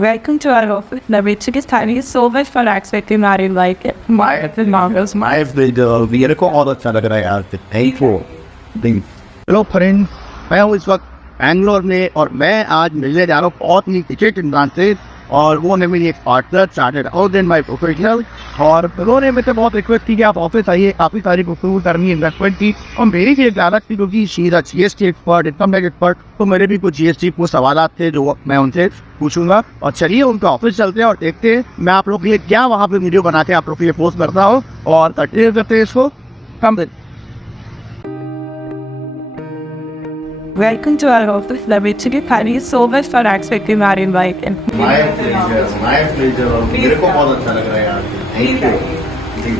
Welcome to our office. The Richard thank you so much for accepting our invite. My pleasure. मेरे को और अच्छा लग रहा है यार. Thank you. हेलो फ्रेंड, मैं हूँ इस वक्त बैंगलोर में और मैं आज मिलने जा रहा हूँ बहुत ही टिकट इंसान से और वो है मेरी एक partner chartered accountant my professional और उन्होंने मुझसे बहुत रिक्वेस्ट की कि आप ऑफिस आइए, काफ़ी सारी गुफ्तगू करनी इन्वेस्टमेंट की और मेरी भी एक आदत थी क्योंकि सीधा GST expert, income tax expert, तो मेरे भी कुछ GST को सवाल थे जो मैं उनसे पूछूंगा और चलिए उनका ऑफिस चलते हैं और देखते हैं मैं आप लोग के लिए क्या वहाँ पे वीडियो बना के आप लोग के लिए पोस्ट करता हूँ और कंटिन्यू करते हैं इसको. कम Welcome to our office. The Richard thank you so much for accepting our invite. My pleasure. मेरे को बहुत अच्छा लग रहा है यार. Thank you.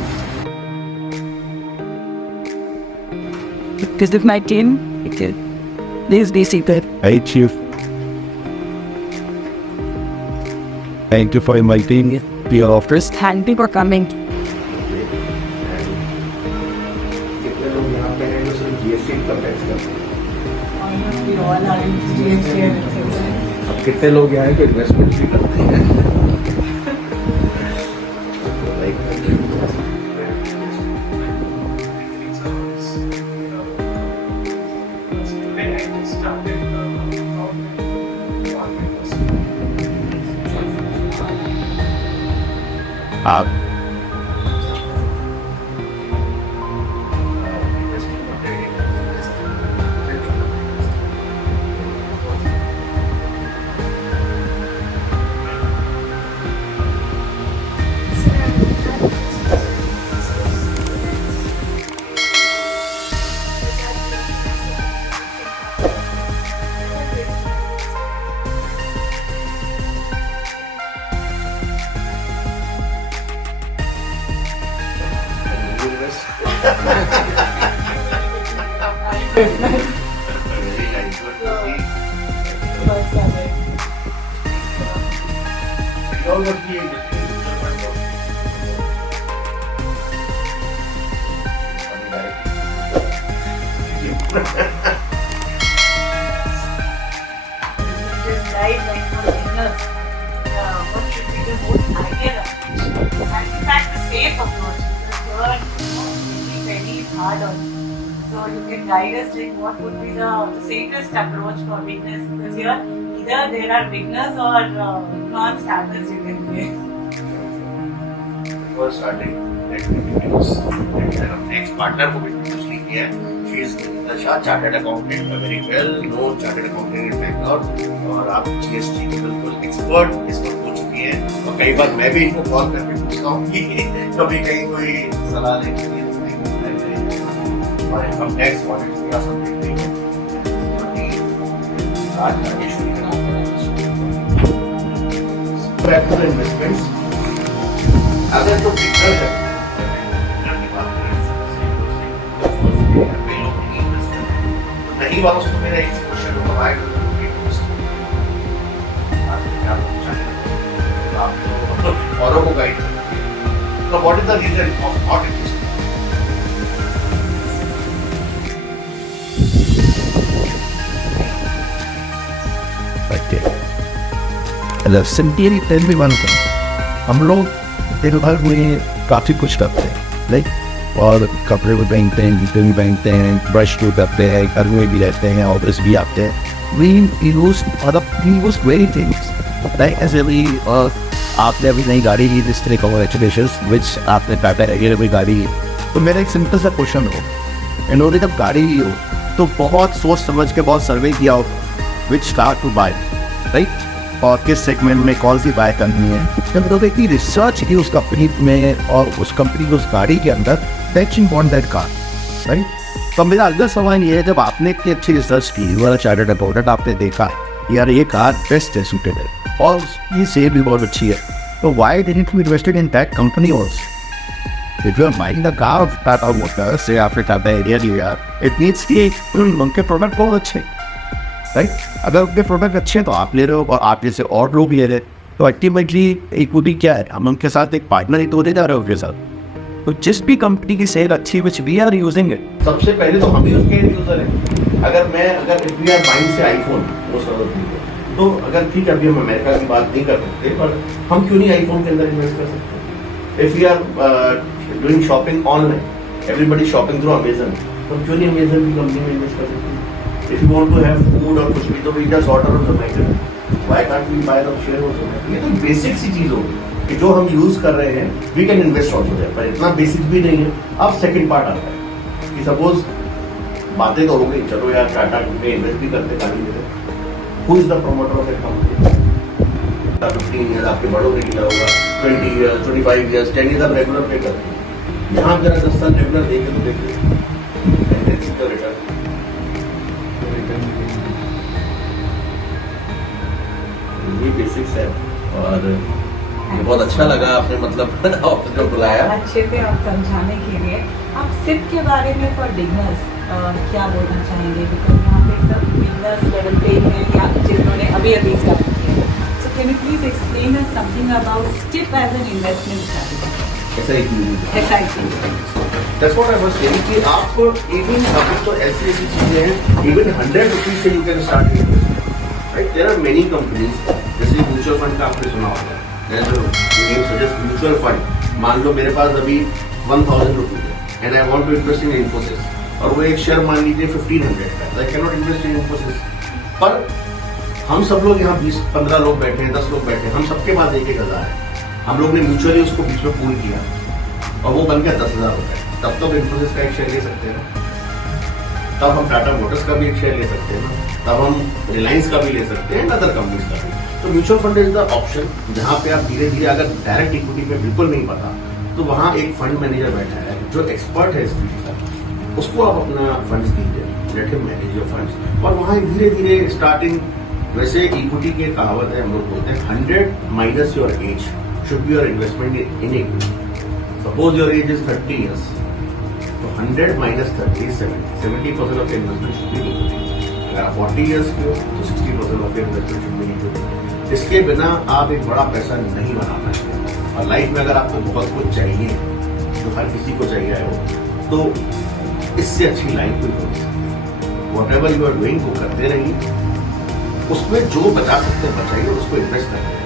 This is my team. Please be seated. Hey Chief. Thank you for inviting me to your office. Thank you for coming. कितने लोग यहाँ पे हैं जो सिर्फ GST इनकम टैक्स करते हैं? अब कितने लोग यहाँ हैं जो इन्वेस्टमेंट भी करते हैं? आप So you can guide us like what would be the safest approach for beginners, because here either there are beginners or non-starters you can say. Before starting, let me introduce our next partner who will be listening here. She is Natasha, chartered accountant, a very well-known chartered accountant in Bangalore और आप GST के बिल्कुल expert इस पर हो चुकी हैं और कई बार मैं भी इनको कॉल करके पूछता हूँ कि कभी कहीं कोई सलाह लेने के लिए और इनकम टैक्स ऑडिट या समथिंग आज आगे शुरू करना प्रैक्टिकल इन्वेस्टमेंट्स अगर तो बिगनर है नहीं वालों से मेरा एक क्वेश्चन होगा भाई औरों को गाइड तो what is the reason of not investment? Simply tell me one thing, हम लोग दिन भर में काफ़ी कुछ करते हैं लाइक और कपड़े को पहनते हैं, जूते भी पहनते हैं, ब्रश भी करते हैं, घर में भी रहते हैं, ऑफिस भी आते हैं. We use very things like ऐसे भी आपने अभी नई गाड़ी ली जिस तरह कॉन्ग्रेचुलेशंस विच आपने टाटा एरिया में गाड़ी ली. तो मेरा एक सिंपल सा क्वेश्चन हो, इन्होंने जब गाड़ी ली हो तो बहुत सोच समझ के बहुत सर्वे किया हो which car to buy right और किस सेगमेंट में कौन सी बाय करनी है. जब तो इतनी रिसर्च की उस कंपनी में और उस कंपनी की उस गाड़ी के अंदर that you want that car right. तो मेरा अगला सवाल ये है, जब आपने इतनी अच्छी रिसर्च की, वाला चार्टर्ड अकाउंटेंट आपने देखा यार ये कार बेस्ट है, सूटेड है और ये सेल भी बहुत अच्छी है, तो why didn't you invested in that company also? If you are buying the car of Tata Motors, say after Tata Area, it needs कि उनके प्रोडक्ट बहुत अच्छे राइट. अगर उनके प्रोडक्ट अच्छे हैं तो आप ले रहे हो और आप जैसे और लोग ले रहे हैं तो अल्टीमेटली इक्विटी क्या है, हम उनके साथ एक पार्टनर ही तो होते जा रहे हो उनके साथ. तो जिस भी कंपनी की सेल अच्छी which we are using it, सबसे पहले तो हम ही उसके यूजर हैं. अगर we are buying say iPhone वो तो अगर ठीक है, अभी हम अमेरिका की बात नहीं कर सकते, पर हम क्यों नहीं आईफोन के अंदर इन्वेस्ट कर सकते? If we are doing shopping online, everybody shopping through Amazon, तो हम क्यों नहीं अमेजन की कंपनी में इन्वेस्ट कर सकते? If you want to have food और कुछ भी, तो we just order on Zomato, why can't we buy the share on Zomato? ये तो बेसिक सी चीज होगी कि जो हम यूज कर रहे हैं, we can invest also there, पर इतना बेसिक भी नहीं है। अब सेकंड पार्ट आता है कि सपोज बातें तो हो गई, चलो यार टाटा में इन्वेस्ट भी करते काफी देर, who is the promoter of that company? 15 year आपके बड़ों ने किया होगा, 20 ईयर्स, 25 ईयर्स, 10 ईयर्स आप रेगुलर पे करते हैं। यहाँ अगर 10 साल रेगुलर देखे तो देखिए रिटर्न, ये बेसिक्स है। और ये बहुत अच्छा लगा आपने मतलब जो बुलाया। अच्छे से आप समझाने के लिए। आप सिप के बारे में फॉर बिगनर्स क्या बोलना चाहेंगे? बिकॉज यहाँ पे सब बिगनर्स लेवल पे हैं या जिन्होंने अभी अभी स्टार्ट किया। So can you please explain us something about SIP as an investment strategy? SIP। That's what I was saying कि आप इवन अभी तो ऐसी चीजें हैं, इवन 100 रुपीज से you can start investment, right? There are many companies, जैसे mutual fund का आपने सुना होगा, म्यूचुअल फंड। मान लो मेरे पास अभी 1000 रुपीज है and I want to invest in Infosys, और वो एक शेयर मान लीजिए 1500 का, I can not invest in Infosys. पर हम सब लोग यहाँ 20-15 लोग बैठे हैं, 10 लोग बैठे हैं, हम सबके पास 1-1 हज़ार है। हम लोग ने म्यूचुअली उसको बीच में पूल किया और वो बन गया 10,000 रुपए। तब तो इन्फोसिस का एक शेयर ले सकते हैं ना, तब हम टाटा मोटर्स का भी एक शेयर ले सकते हैं ना, तब हम रिलायंस का भी ले सकते हैं, अदर कंपनीज का भी। तो mutual fund is the option जहां पे आप धीरे धीरे, अगर डायरेक्ट इक्विटी में बिल्कुल नहीं पता, तो वहां एक फंड मैनेजर बैठा है जो एक्सपर्ट है इस फील्ड का, उसको आप अपना फंड्स दीजिए, let him manage your funds. और वहां धीरे धीरे स्टार्टिंग, वैसे इक्विटी की कहावत है, हम लोग बोलते हैं 100 minus your age should be your investment in equity. Suppose your age is 30 years, तो 100 minus 30 is 70% of investment should be equity. अगर आप 40 ईयर्स की हो तो 60% of investment should be equity. इसके बिना आप एक बड़ा पैसा नहीं बना पाएंगे। और लाइफ में अगर आपको बहुत कुछ चाहिए, जो हर किसी को चाहिए हो, तो इससे अच्छी लाइफ कोई नहीं। Whatever you are doing वो करते रहिए, उसमें जो बचा सकते हैं बचाइए, उसको इन्वेस्ट करें।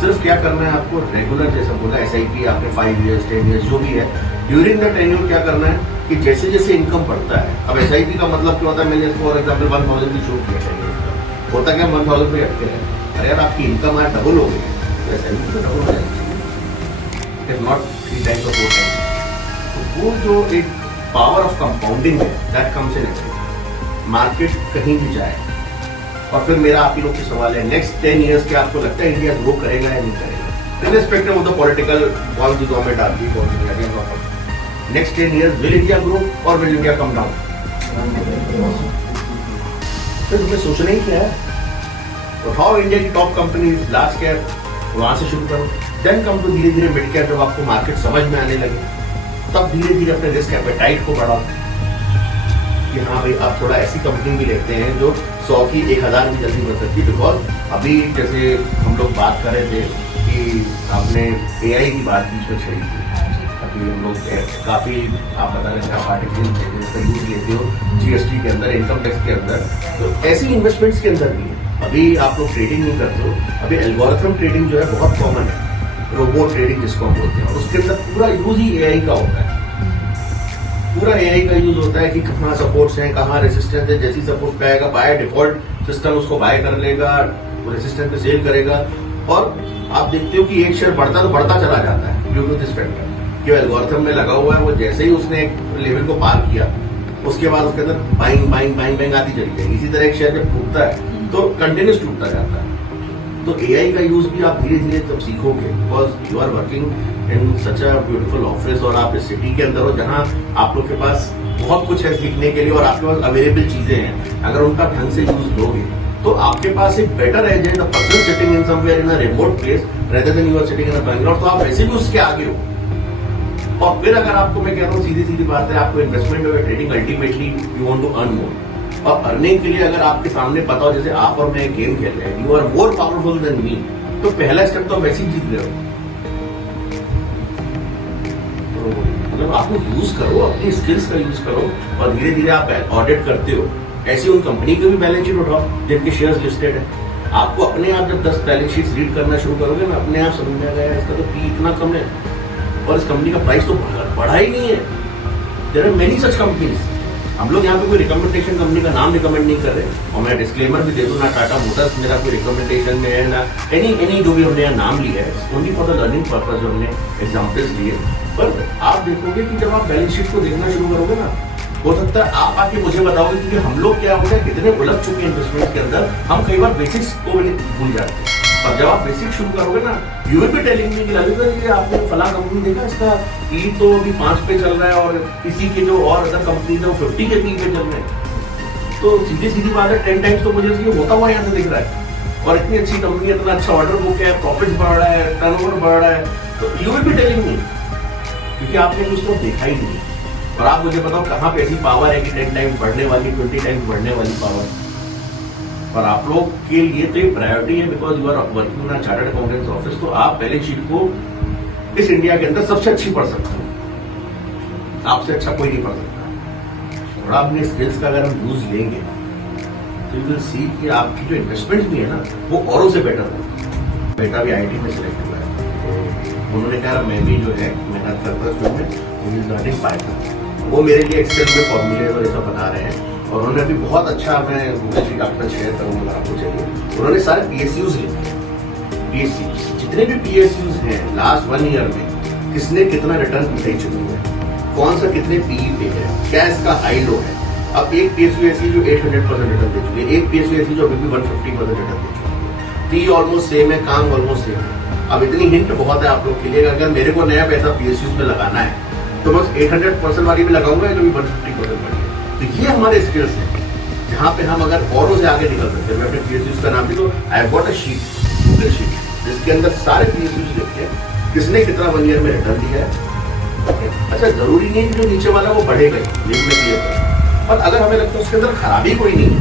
सिर्फ क्या करना है आपको, रेगुलर, जैसा बोला SIP आपने 5 ईयर्स 10 ईयर्स जो भी है, ड्यूरिंग द टेन्योर क्या करना है कि जैसे जैसे इनकम बढ़ता है, अब SIP का मतलब क्या होता है, मैंने फॉर एग्जाम्पल 1000 की शुरू किया चाहिए, होता क्या 1000 पे अटके हैं, अरे यार आपकी इनकम आज डबल हो गई तो SIP तो डबल हो जाएगी, इफ नॉट 3 टाइम्स और 4 टाइम्स। तो वो जो एक पावर ऑफ कंपाउंडिंग है, that comes in SIP। Market कहीं भी जाए, और फिर मेरा आप ही लोग से सवाल है, नेक्स्ट 10 ईयर्स क्या आपको लगता है इंडिया ग्रो करेगा या नहीं करेगा? इर्रेस्पेक्टिव ऑफ द पॉलिटिकल कौन सी गवर्नमेंट आती है, कौन सी नहीं, next 10 years will India grow और विल इंडिया कम डाउन? तो तुम्हें सोचना ही क्या है? उठाओ इंडिया की टॉप कंपनीज, लार्ज कैप, वहां से शुरू करो, देन कम टू धीरे धीरे मिड कैप। जब आपको मार्केट समझ में आने लगे, तब धीरे धीरे अपने रिस्क एपेटाइट को बढ़ाओ कि हाँ भाई आप थोड़ा ऐसी कंपनी भी लेते हैं जो 100 की 1000 भी जल्दी बन सकती है। बिकॉज अभी जैसे हम लोग बात कर रहे थे कि आपने AI की बात बीच में छेड़ी थी, अभी हम लोग काफी, आप बता रहे हैं आर्टिफिशियल इंटेलिजेंस का यूज लेते हो GST के अंदर, इनकम टैक्स के अंदर, तो ऐसी इन्वेस्टमेंट्स के अंदर भी अभी आप लोग ट्रेडिंग नहीं करते हो। अभी एल्गोरिथम ट्रेडिंग जो है बहुत कॉमन है, रोबोट ट्रेडिंग जिसको हम बोलते हैं, और उसके अंदर पूरा यूज ही AI का होता है। पूरा AI का यूज होता है कि कहाँ सपोर्ट्स हैं, कहाँ रेसिस्टेंस है, जैसी सपोर्ट पे आएगा बाय डिफॉल्ट सिस्टम उसको बाय कर लेगा, रेसिस्टेंस पे सेल करेगा। और आप देखते हो कि एक शेयर बढ़ता तो बढ़ता चला जाता है ड्यू टू दिस फैक्टर कि एल्गोरिथम में लगा हुआ है, वो जैसे ही उसने एक लेवल को पार किया, उसके बाद उसके अंदर बाइंग बाइंग बाइंग बाइंग आती चली जाएगी। इसी तरह एक शेयर जब टूटता है तो कंटिन्यूस टूटता जाता है। तो AI का यूज भी आप धीरे धीरे तब सीखोगे, because you are working in such a beautiful office, और आप इस सिटी के अंदर हो जहां आप लोग के पास बहुत कुछ है सीखने के लिए और आपके पास अवेलेबल चीजें हैं। अगर उनका ढंग से यूज लोगे तो आपके पास एक बेटर एज है, the person sitting in somewhere in a remote place rather than you are sitting in a Bangalore, तो आप वैसे भी उसके आगे हो। और फिर अगर आपको, मैं कह रहा हूँ सीधी सीधी बात है, आपको इन्वेस्टमेंट और trading ultimately you want to earn more, और अर्निंग के लिए अगर आपके सामने पता हो, जैसे आप और मैं गेम खेल रहे हैं, you are more powerful than me, तो पहला स्टेप तो वैसे ही जीत गए हो। तो मतलब आप लोग यूज करो, अपनी स्किल्स का यूज करो, और धीरे धीरे आप ऑडिट करते हो। ऐसी उन कंपनी के भी बैलेंस शीट उठाओ जिनके शेयर्स लिस्टेड है, आपको अपने आप जब 10 बैलेंस शीट रीड करना शुरू करोगे ना, अपने आप समझ में आ गया इसका तो पी इतना कम है और इस कंपनी का प्राइस तो बढ़ा ही नहीं है। There are many such companies. हम लोग यहाँ पे कोई रिकमेंडेशन कंपनी का नाम रिकमेंड नहीं कर रहे, और मैं डिस्क्लेमर भी दे दूँ, ना टाटा मोटर्स मेरा कोई रिकमेंडेशन में है, ना एनी जो भी हमने यहाँ नाम लिया है, only for the learning purpose जो हमने एग्जाम्पल्स लिए। पर आप देखोगे कि जब आप बैलेंस शीट को देखना शुरू करोगे ना, हो सकता है आप आके मुझे बताओगे, क्योंकि हम लोग क्या हो गया, कितने उलझ चुके हैं इन्वेस्टमेंट के अंदर, हम कई बार बेसिक्स को भी भूल जाते हैं। और जब आप बेसिक शुरू करोगे ना, you will be telling me कि लालू सर ये आपने फला कंपनी देखा, इसका पी तो अभी 5 पे चल रहा है और इसी के जो और अदर कंपनी है वो 50 के पी पे चल रहे हैं। तो सीधी बात है, 10 टाइम्स तो मुझे ये होता हुआ यहाँ से दिख रहा है। और इतनी अच्छी कंपनी है, इतना अच्छा ऑर्डर बुक है, प्रॉफिट बढ़ रहा है, टर्नओवर बढ़ रहा है, तो you will be telling me, क्योंकि आपने उसको देखा ही नहीं। और आप मुझे बताओ कहाँ पे ऐसी पावर है कि 10 टाइम्स बढ़ने वाली, 20 टाइम्स बढ़ने वाली पावर। और आप लोग के लिए तो ये प्रायोरिटी है, because you are working in chartered accountants office, तो आप बैलेंस शीट को इस इंडिया के अंदर सबसे अच्छी पढ़ सकते हो, आपसे अच्छा कोई नहीं पढ़ सकता। और अपने स्किल्स का अगर हम यूज लेंगे तो यू विल सी कि आपकी जो इन्वेस्टमेंट भी है ना, वो औरों से बेटर होगी। बेटा भी आईटी में सिलेक्ट हुआ है, तो उन्होंने कहा मैं भी जो है मेहनत करता हूँ, पाइथन, वो मेरे लिए एक्सेल में फॉर्मूले और ऐसा बना रहे हैं। और उन्होंने अभी बहुत अच्छा, मैं गूगल शीट आपका शेयर करूंगा आपको, चाहिए, उन्होंने सारे PSUs लिखे। PSUs जितने भी PSUs हैं लास्ट 1 ईयर में किसने कितना रिटर्न दे चुके हैं, कौन सा कितने PE पे है, क्या इसका हाई लो है। अब एक PSU ऐसी जो 800% रिटर्न दे चुकी है, एक PSU ऐसी जो अभी भी 150% रिटर्न दे चुकी है। PE ऑलमोस्ट सेम है, काम ऑलमोस्ट सेम है। अब इतनी हिंट बहुत है आप लोग के लिए, अगर मेरे को नया पैसा PSUs में लगाना है तो बस 800% वाली भी लगाऊंगा, जो भी 150% वाली है। तो ये हमारे स्किल्स हैं, जहाँ पे हम अगर औरों से आगे निकल सकते हैं। मैं अपने PSUs का नाम भी तो I have got a sheet, Google sheet, जिसके अंदर सारे PSUs लिखे हैं, किसने कितना 1 ईयर में रिटर्न दिया है। अच्छा, जरूरी नहीं कि जो नीचे वाला वो बढ़ेगा ही, ये मैं क्लियर करूँ, पर अगर हमें लगता है उसके अंदर खराबी कोई नहीं है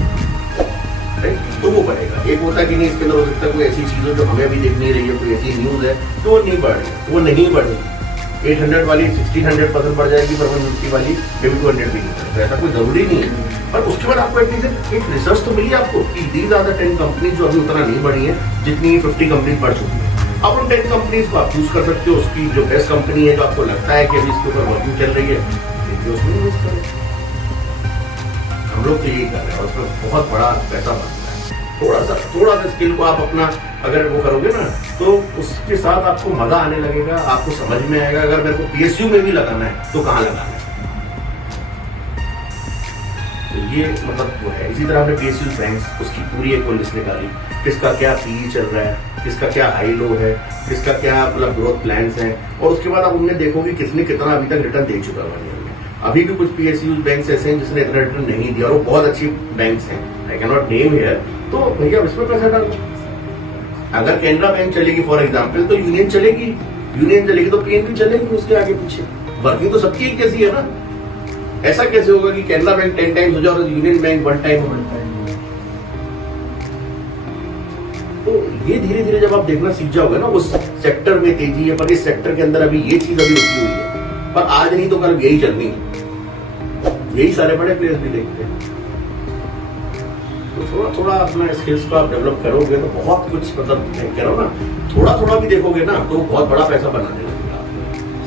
तो वो बढ़ेगा। एक होता है कि नहीं, इसके अंदर हो सकता है कोई ऐसी चीज हो जो हमें अभी देख नहीं रही है, कोई ऐसी न्यूज है तो वो नहीं बढ़ रही, वो नहीं बढ़ेगी। 800 वाली 1600% बढ़ जाएगी, पर 150 वाली मे भी 200 भी नहीं करेगी, ऐसा कोई जरूरी नहीं है। पर उसके बाद आपको एक रिसर्च तो मिली आपको कि दीज आर द 10 कंपनीज जो अभी उतना नहीं बढ़ी है जितनी 50 कंपनीज बढ़ चुकी है। अब उन 10 कंपनीज को आप चूज कर सकते हो, उसकी जो बेस्ट कंपनी है, जो आपको लगता है कि अभी इसके ऊपर वर्किंग चल रही है, देखिए उसमें इन्वेस्ट करें। हम लोग तो यही कर रहे हैं और उसमें बहुत बड़ा पैसा बनता है। थोड़ा सा स्किल को आप अपना अगर वो करोगे ना, तो उसके साथ आपको मजा आने लगेगा, आपको समझ में आएगा। अगर मेरे को PSU में भी लगाना है तो कहाँ लगाना है, तो ये मतलब वो है। इसी तरह हमने PSU बैंक्स, उसकी पूरी एक लिस्ट निकाली, किसका क्या PE चल रहा है, किसका क्या हाई लो है, किसका क्या मतलब ग्रोथ प्लान्स हैं, और उसके बाद आप उनमें देखोगे किसने कितना अभी तक रिटर्न दे चुका है। अभी भी कुछ PSU बैंक्स ऐसे हैं जिसने इतना रिटर्न नहीं दिया और वो बहुत अच्छी बैंक्स हैं, आई कैन नॉट नेम हियर, तो भैया इसमें पैसा डालो। अगर कैनरा बैंक चलेगी फॉर एग्जाम्पल तो यूनियन चलेगी, यूनियन चलेगी तो PNB चलेगी, उसके आगे पीछे वर्किंग तो सबकी एक जैसी है ना। ऐसा कैसे होगा कि कैनरा बैंक 10 टाइम्स हो जाए और यूनियन बैंक 1 टाइम हो? तो ये धीरे धीरे जब आप देखना सीख जाओगे ना, उस सेक्टर में तेजी है, पर इस सेक्टर के अंदर अभी ये चीज अभी रुकी हुई है, पर आज नहीं तो कल यही चलनी है। यही सारे बड़े प्लेयर्स भी देखते हैं। तो थोड़ा थोड़ा अपना स्किल्स को आप डेवलप करोगे तो बहुत कुछ, मतलब मैं कह रहा हूँ ना, थोड़ा थोड़ा भी देखोगे ना तो बहुत बड़ा पैसा बनाने लगेगा।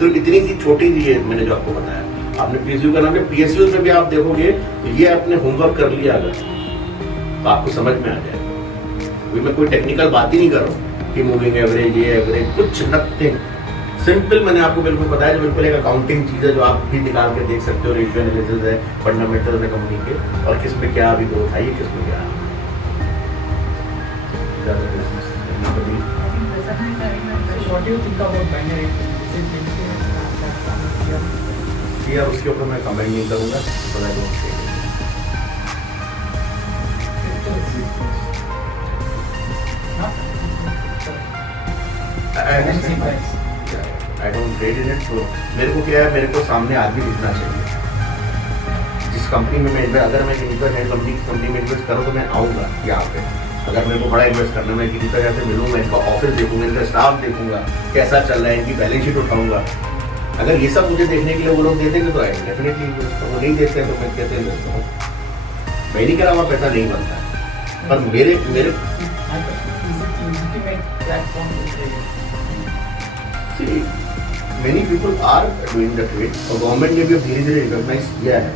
सिर्फ इतनी सी छोटी सी है मैंने जो आपको बताया, आपने PSU का नाम है, PSU में भी आप देखोगे तो ये आपने होमवर्क कर लिया अगर तो आपको समझ में आ जाएगा। अभी मैं कोई टेक्निकल बात ही नहीं कर रहा हूँ कि मूविंग एवरेज, ये एवरेज, कुछ नथिंग, सिंपल मैंने आपको बिल्कुल बताया, जो बिल्कुल एक अकाउंटिंग चीज है जो आप भी निकाल के देख सकते हो। रेशियो एनालिसिस है, फंडामेंटल है कंपनी के, और किस में क्या अभी ग्रोथ आई है, किस में क्या यार, उसके ऊपर मैं कमेंट नहीं करूंगा, I don't trade in it, तो मेरे को क्या है, मेरे को सामने आदमी दिखना चाहिए। जिस कंपनी में मैं अगर मैं किसी है कंपनी में इन्वेस्ट करूँ तो मैं आऊँगा यहाँ पे। अगर मेरे को बड़ा इन्वेस्ट करना है, मैं किसी तरह से मिलूँ, मैं इनका ऑफिस देखूंगा, इनका स्टाफ देखूंगा, कैसा चल रहा है, इनकी बैलेंस शीट उठाऊंगा। अगर ये सब मुझे देखने के लिए वो लोग दे देंगे तो आई डेफिनेटली, वो नहीं देते हैं तो मैं कैसे इन्वेस्ट करूँ। मैं नहीं कह रहा वहाँ पैसा नहीं बनता है, पर मेरे See, many people are doing the trade और गवर्नमेंट ने भी अब धीरे धीरे रिकॉग्नाइज किया है.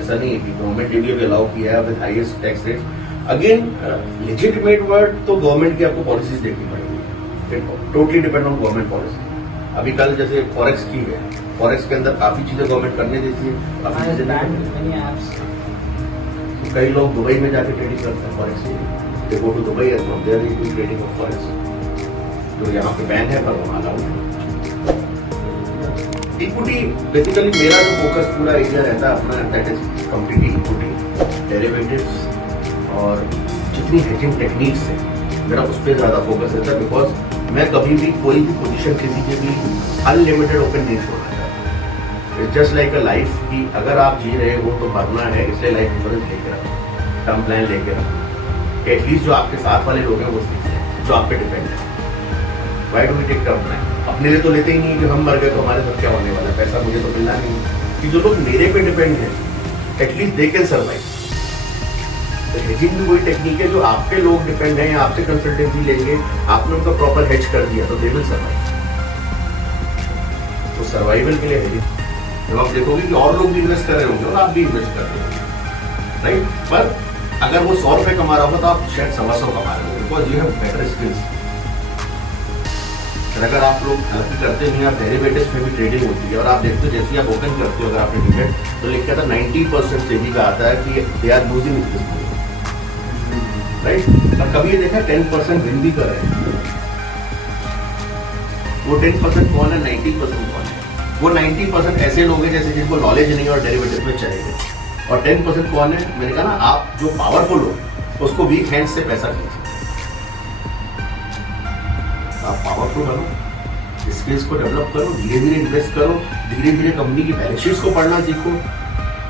ऐसा नहीं है कि गवर्नमेंट ने भी अलाउ किया है with highest tax rate. Again legitimate word तो गवर्नमेंट की आपको पॉलिसीज देखनी पड़ेगी. Totally depend on government policy. अभी कल जैसे फॉरेक्स की है, फॉरेक्स के अंदर काफी चीजें गवर्नमेंट करने देती है, काफी चीजें नहीं. तो कई लोग दुबई में जाके ट्रेडिंग करते हैं फॉरेक्स की. They go to Dubai and from there they do trading of forex. तो यहाँ पे बैन है पर वहाँ अलाउड है. इक्विटी बेसिकली मेरा जो फोकस पूरा एरिया रहता है अपना, that is completely equity, derivatives और जितनी हेजिंग टेक्निक्स है मेरा उस पर ज्यादा फोकस रहता है. बिकॉज मैं कभी भी कोई भी पोजीशन किसी के भी अनलिमिटेड ओपन नहीं छोड़ना चाहता. It's just like a life की अगर आप जी रहे हो तो मरना है, इसलिए लाइफ इंश्योरेंस लेके रखो, टर्म प्लान लेके रखो. एटलीस्ट जो आपके साथ वाले लोग हैं वो सीख लें जो आप पे डिपेंड है. Why do we take term plan? अपने लिए तो लेते ही नहीं कि हम मर गए तो हमारे साथ क्या होने वाला है, पैसा मुझे तो मिलना नहीं. कि जो लोग मेरे पे डिपेंड है at least they can survive. Hedging भी वही टेक्निक है जो आप पे लोग डिपेंड हैं, आपसे कंसल्टेंसी लेंगे, आपने उनका प्रॉपर हेज कर दिया तो दे विल सर्वाइव. तो सर्वाइवल के लिए हेजिंग. जब आप देखोगे कि और लोग भी इन्वेस्ट कर रहे होंगे और आप भी इन्वेस्ट कर रहे होंगे, राइट. पर अगर वो 100 रुपए कमा रहा होगा तो आप शायद 125 कमा रहे हो, because you have better skills. अगर आप लोग गलती करते नहीं, आप डेरिवेटिव्स में भी ट्रेडिंग होती है और आप देखते हो जैसे आप ओपन करते हो अगर आपने डिमेट तो लिखा था 90% सेबी का आता है कि they are losing this money, right. और कभी ये देखा 10% विन भी कर रहे हैं. वो 10% कौन है, 90% कौन है? वो 90% ऐसे लोग हैं जैसे जिनको नॉलेज नहीं और डेरिवेटिव में चाहिए. और 10% कौन है? मैंने कहा ना, आप जो पावरफुल हो उसको वीक हैंड से पैसा कीजिए. आप पावरफुल बनो, स्किल्स को डेवलप करो, धीरे धीरे इन्वेस्ट करो, धीरे धीरे कंपनी की बैलेंस शीट्स को पढ़ना सीखो,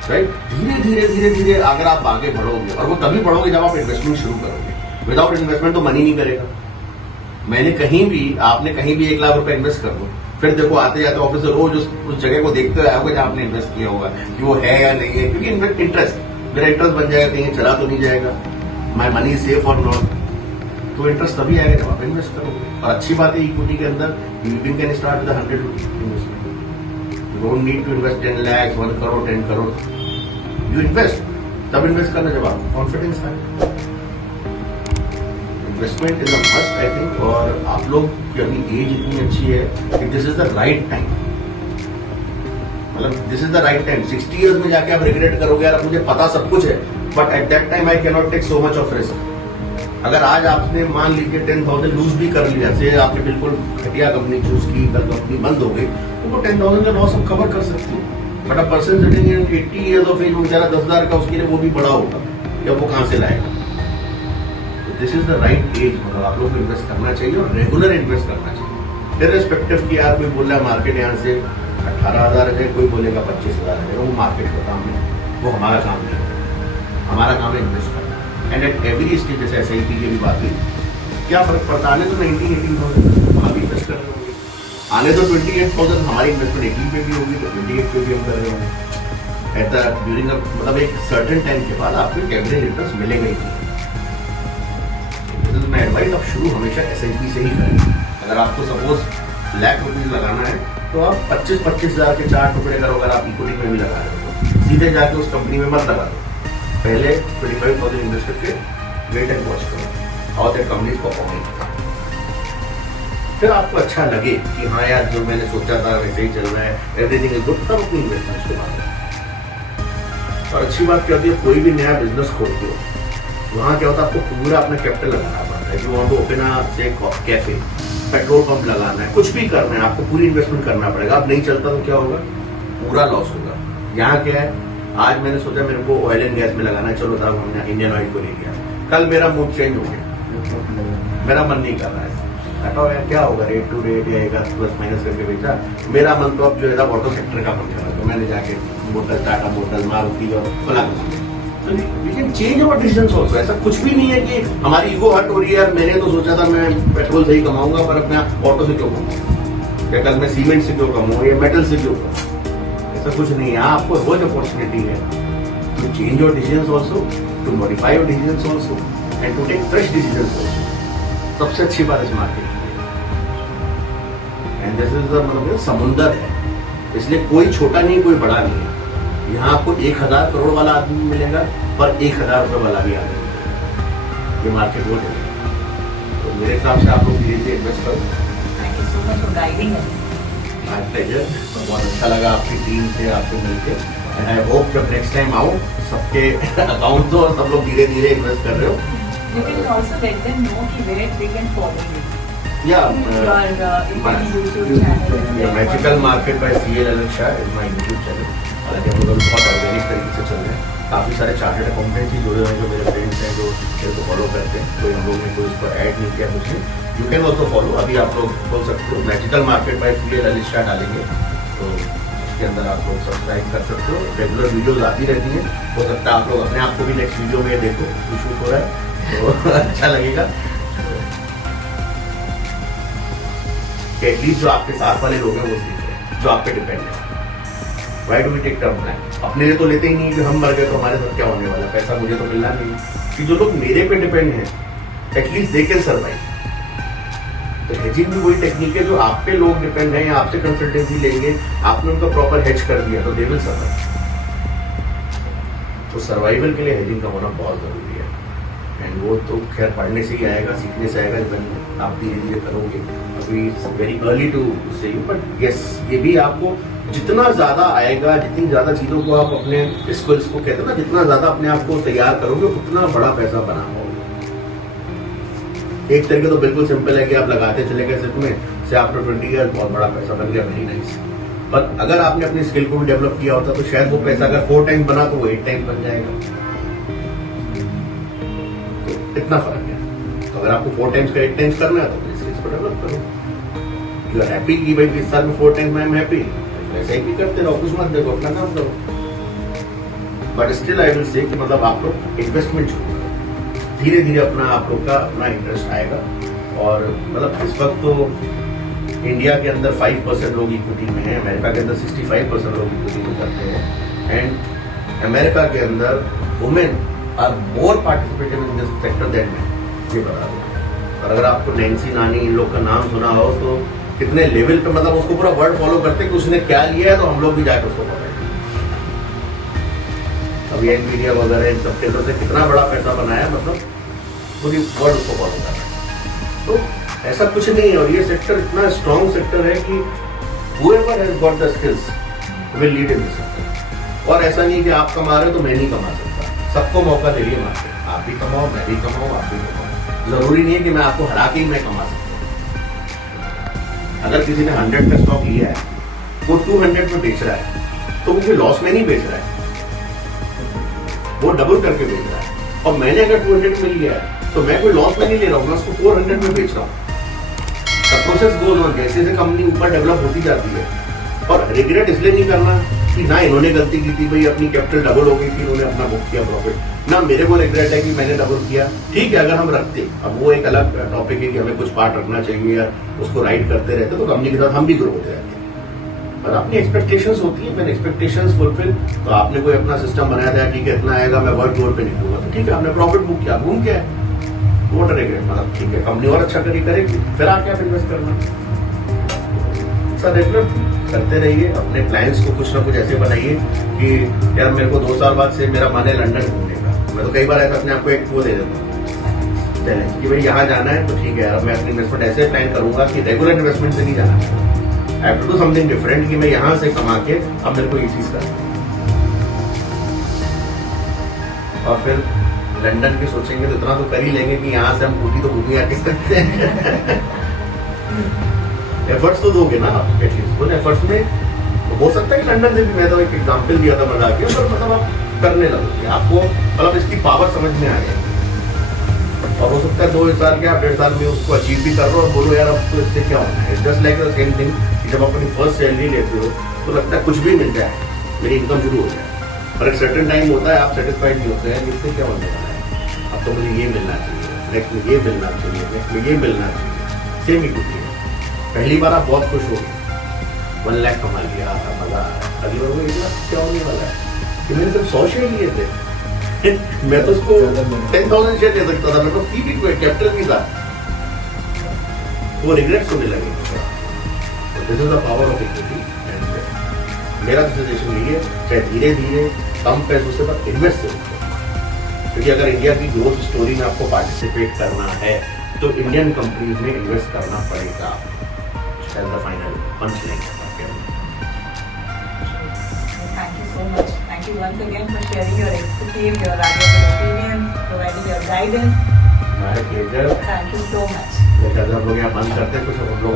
राइट. धीरे धीरे धीरे धीरे अगर आप आगे बढ़ोगे, और वो तभी बढ़ोगे जब आप इन्वेस्टमेंट शुरू करोगे. विदाउट इन्वेस्टमेंट तो मनी नहीं करेगा. मैंने कहीं भी, आपने कहीं भी 1 लाख रुपए इन्वेस्ट कर दो, फिर देखो आते जाते ऑफिस से रोज उस जगह को देखते हुए आओगे जहां आपने इन्वेस्ट किया होगा कि वो है या नहीं है. क्योंकि इंटरेस्ट, मेरा इंटरेस्ट बन जाएगा, कहीं चला तो नहीं जाएगा, माई मनी सेफ और नॉट. तो इंटरेस्ट तभी आएगा जब आप इन्वेस्ट करोगे. और अच्छी बात है इक्विटी के अंदर you can start with 100 rupees investment. You don't need to invest 10 lakh, 1 crore, 10 crore. You invest तब इन्वेस्ट करना जब आपको कॉन्फिडेंस है. Investment is a must I think. और आप लोग की अभी एज इतनी अच्छी है कि this is the right time. मतलब this is the right time. 60 years में जाके आप रिग्रेट करोगे यार मुझे पता सब कुछ है, but at that time I can not take so much of risk. अगर आज आपने मान लीजिए 10,000 लूज भी कर लिया, से आपने बिल्कुल घटिया कंपनी चूज की, कल कंपनी बंद हो गई, तो वो 10,000 का लॉस हम कवर कर सकते हैं. But a person sitting in 80 years of age, बेचारा 10,000 का उसके लिए वो भी बड़ा होगा, या वो कहां से लाएगा. तो this is the right age. मतलब आप लोग को इन्वेस्ट करना चाहिए और रेगुलर इन्वेस्ट करना चाहिए. इररिस्पेक्टिव की यार कोई बोल रहा है मार्केट यहाँ से 18,000 है, कोई बोलेगा 25,000 है, वो मार्केट का काम है, वो हमारा काम नहीं है. हमारा काम है इन्वेस्ट करना. एंड एट एवरी स्टेज, जैसे SIP की भी बात हुई, क्या फर्क पड़ता है? आने तो 19-18,000 वहाँ भी इन्वेस्ट कर रहे होंगे, आने तो 28,000 हमारी इन्वेस्टमेंट 18 पे भी होगी तो 28 पे भी हम कर रहे होंगे. एट द ड्यूरिंग मतलब एक सर्टेन टाइम के बाद आपको एक एवरेज रिटर्न मिलेगा ही. This is my advice. आप शुरू हमेशा SIP से ही करें. अगर आपको सपोज लाख रुपीज लगाना है तो आप 25,000 के 4 टुकड़े करो. अगर आप इक्विटी में भी लगा रहे हो, सीधे जाके उस कंपनी में मत लगा दो. पहले 25,000 इन्वेस्ट करके वेट एंड वॉच करो और दैट कंपनी परफॉर्मिंग. फिर आपको अच्छा लगे कि हाँ यार जो मैंने सोचा था वैसे ही चल रहा है, एवरीथिंग इज गुड, तब अपनी इन्वेस्टमेंट के बाद. और अच्छी बात क्या होती है, कोई भी नया बिजनेस खोलते हो वहाँ क्या होता है, आपको पूरा अपना कैपिटल लगाना पड़ता है. You want to open a cafe, petrol pump लगाना है, कुछ भी करना है, आपको पूरी इन्वेस्टमेंट करना पड़ेगा. अब नहीं चलता तो क्या होगा, पूरा लॉस होगा. यहाँ क्या है, आज मैंने सोचा मेरे को ऑयल एंड गैस में लगाना है, चलो साहब हमने इंडियन ऑयल को ले लिया. कल मेरा मूड चेंज हो गया, मेरा मन नहीं कर रहा है, हटाओ यार क्या होगा, रेट टू रेट या एक प्लस माइनस करके बेचा. मेरा मन तो अब जो है ऑटो सेक्टर का मन कर रहा है, तो मैंने जाके मोटर, टाटा मोटर, मारुति और फला. तो we can change our decisions also. ऐसा कुछ भी नहीं है कि हमारी ईगो हर्ट हो रही है यार मैंने तो सोचा था मैं पेट्रोल से ही कमाऊंगा पर अब मैं ऑटो से क्यों कमाऊंगा, या कल मैं सीमेंट से क्यों कमाऊँ या मेटल से क्यों कमाऊँ. ऐसा कुछ नहीं है. आपको रोज अपॉर्चुनिटी है to change your decisions also, to modify your decisions also, and to take fresh decisions also. सबसे अच्छी बात इस मार्केट की एंड दिस इज मतलब समुंदर है, इसलिए कोई छोटा नहीं कोई बड़ा नहीं है। यहाँ आपको 1000 करोड़ वाला आदमी मिलेगा और 1000 रुपए वाला भी आदमी मिलेगा। ये मार्केट वो है। तो मेरे हिसाब से आप लोग धीरे धीरे इन्वेस्ट करो। Thank you so much for guiding us. My pleasure, बहुत अच्छा लगा आपकी टीम से आपसे मिलके एंड आई होप जब नेक्स्ट टाइम आओ सबके अकाउंट दो और सब लोग धीरे धीरे इन्वेस्ट कर रहे हो। You can also let them know कि where they can follow you. या Your YouTube channel. Magical market by CL अलग Shah is my YouTube channel. हालांकि हम लोग बहुत ऑर्गेनिक तरीके से चल रहे हैं। काफ़ी सारे चार्टर्ड अकाउंटेंट्स ही जुड़े हैं जो मेरे फ्रेंड्स हैं जो मेरे को फॉलो करते हैं। कोई हम लोग ने कोई इस पर ऐड नहीं किया मुझे। यू कैन ऑल्सो फॉलो, अभी आप लोग बोल सकते हो मैजिकल मार्केट बाय CL अलग शाह डालेंगे तो उसके अंदर आप लोग सब्सक्राइब कर सकते हो। रेगुलर वीडियोज आती रहती हैं। हो सकता है आप लोग अपने आप को भी नेक्स्ट वीडियो में देखो, शूट हो रहा है तो अच्छा लगेगा। एटलीस्ट जो आपके साथ वाले लोग हैं वो सीख रहे हैं, जो आप पे डिपेंड है। Why do we take term plan? अपने लिए तो लेते ही नहीं कि हम मर गए तो हमारे साथ क्या होने वाला, पैसा मुझे तो मिलना नहीं। कि जो लोग मेरे पे डिपेंड हैं एटलीस्ट दे कैन सर्वाइव। तो हेजिंग भी वही टेक्निक है, जो आप पे लोग डिपेंड हैं या आपसे कंसल्टेंसी लेंगे, आपने उनका प्रॉपर हेज कर दिया तो दे विल सर्वाइव। तो सर्वाइवल के लिए हेजिंग का होना बहुत जरूरी है एंड वो तो खैर पढ़ने से ही आएगा, सीखने से आएगा, जब आप धीरे धीरे करोगे। अभी वेरी अर्ली टू से, बट यस ये भी आपको जितना ज्यादा आएगा, जितनी ज्यादा चीजों को आप अपने स्किल्स को कहते हैं ना, जितना ज्यादा अपने आप को तैयार करोगे उतना बड़ा पैसा बना पाओगे। एक तरीके तो बिल्कुल सिंपल है कि आप लगाते चले गए सिर्फ में से आफ्टर 20 ईयर बहुत बड़ा पैसा बन गया, वेरी नाइस। पर अगर आपने अपनी स्किल को भी डेवलप किया होता तो शायद वो पैसा अगर 4 टाइम्स बना तो वो 8 टाइम्स बन जाएगा। तो इतना फर्क है। तो अगर आपको 4 टाइम्स का 8 टाइम्स करना है तो अपनी स्किल्स को डेवलप करो। यू आर हैप्पी कि भाई इस साल में 4 टाइम्स आई एम हैप्पी, ऐसा ही भी करते रहो, कुछ मत देखो, अपना काम करो। But still I will say कि मतलब आप लोग इन्वेस्टमेंट शुरू करो, धीरे धीरे अपना आप लोग का अपना इंटरेस्ट आएगा। और मतलब इस वक्त तो इंडिया के अंदर 5% लोग इक्विटी में हैं, अमेरिका के अंदर 65% लोग इक्विटी में करते हैं एंड अमेरिका के अंदर women are more participated in this sector than man, ये बता दो। और अगर आपको नैन्सी नानी इन लोग का नाम सुना हो तो कितने लेवल पे मतलब उसको पूरा वर्ड फॉलो करते कि उसने क्या लिया है तो हम लोग भी जाकर उसको पकड़ेंगे। अभी एनवीडिया वगैरह इन सब क्षेत्रों से कितना बड़ा पैसा बनाया, मतलब पूरी वर्ड उसको फॉलो कर रहा है। तो ऐसा कुछ नहीं है और ये सेक्टर इतना स्ट्रॉन्ग सेक्टर है कि whoever has got the skills will lead in this sector। और ऐसा नहीं कि आप कमा रहे हो तो मैं नहीं कमा सकता, सबको मौका दे रही है मार्केट। आप भी कमाओ, मैं भी कमाऊँ, आप भी कमाओ। जरूरी नहीं है कि मैं आपको हरा के ही मैं कमा सकता। अगर किसी ने 100 का स्टॉक लिया है, वो 200 में बेच रहा है तो वो कोई लॉस में नहीं बेच रहा है, वो डबल करके बेच रहा है। और मैंने अगर 200 में लिया है तो मैं कोई लॉस में नहीं ले रहा हूँ, मैं उसको 400 में बेच रहा हूँ। प्रोसेस गोज ऑन, जैसे जैसे कंपनी ऊपर डेवलप होती जाती है। और रिग्रेट इसलिए नहीं करना कि ना इन्होंने गलती की थी, भाई अपनी कैपिटल डबल हो गई थी, इन्होंने अपना बुक किया प्रॉफिट, ना मेरे को रिग्रेट है कि मैंने डबल किया। ठीक है अगर हम रखते, अब वो एक अलग टॉपिक है कि हमें कुछ पार्ट रखना चाहिए या उसको राइट करते रहते तो कंपनी के साथ हम भी ग्रो होते रहते। पर अपनी एक्सपेक्टेशंस होती है, मैंने एक्सपेक्टेशंस फुलफिल, तो आपने कोई अपना सिस्टम बनाया था, ठीक है इतना आएगा मैं वर्क गोल पे निकलूंगा, तो ठीक है आपने प्रॉफिट बुक किया, घूम क्या है वो रिग्रेट, मतलब ठीक है कंपनी और अच्छा करेगी, फिर आके आप इन्वेस्ट करना। रेगुलर करते रहिए, अपने प्लान्स को कुछ ना कुछ ऐसे बनाइए कि यार मेरे को 2 साल बाद से मेरा मन है लंदन घूमने का। मैं तो कई बार ऐसा अपने आपको एक वो दे देता हूँ चैलेंज कि भाई यहाँ जाना है तो ठीक है यार मैं अपनी इन्वेस्टमेंट ऐसे प्लान करूंगा कि रेगुलर इन्वेस्टमेंट से नहीं जाना है, I have to do something different कि मैं यहाँ से कमा के अब मेरे को ये चीज करना। और फिर लंदन के सोचेंगे तो इतना तो कर ही लेंगे कि यहाँ से हम ऊटी तो ऊटी आके सकते हैं। एफर्ट्स तो दोगे ना आप, एटलीस्ट उन एफर्ट्स में तो हो सकता है कि लंदन से भी, मैं तो एक एग्जांपल दिया था मजाक के, पर मतलब आप करने लगोगे, आपको मतलब इसकी पावर समझ में आ जाएगी। और हो सकता है 2 साल के आप 1.5 साल में उसको अचीव भी कर रहे हो और बोलो यार अब तो इससे क्या होना है। Just like the same thing कि जब अपनी फर्स्ट सैलरी लेते हो तो लगता है कुछ भी मिल जाए, मेरी इनकम शुरू हो जाए, पर एक सर्टेन टाइम होता है आप सेटिस्फाइड नहीं होते हैं, इससे क्या होने वाला है, अब तो मुझे ये मिलना चाहिए, नेक्स्ट में ये मिलना चाहिए, नेक्स्ट में ये मिलना चाहिए। सेम ही कुछ है, पहली बार आप बहुत खुश हो गए, 1 लाख कमा लिया, मजा आ रहा है, अगली बार वो 1 लाख क्या होने वाला है कि मैंने सिर्फ 100 शेयर लिए थे। मैं तो उसको 10,000 शेयर ले सकता था, मेरे को फी भी कोई कैपिटल भी था, वो रिग्रेट्स होने लगेंगे। This is the power of equity and मेरा सजेशन यही है, चाहे धीरे धीरे कम पैसों से पर इन्वेस्ट करो, क्योंकि अगर इंडिया की ग्रोथ स्टोरी में आपको पार्टिसिपेट करना है तो इंडियन कंपनीज में इन्वेस्ट करना पड़ेगा। That's the final punch line. Thank you so much. Thank you once again for sharing your expertise, your valuable opinions, providing your guidance. हमारे pleasure. Thank you so much. हम लोग यहाँ बंद करते हैं कुछ हम लोग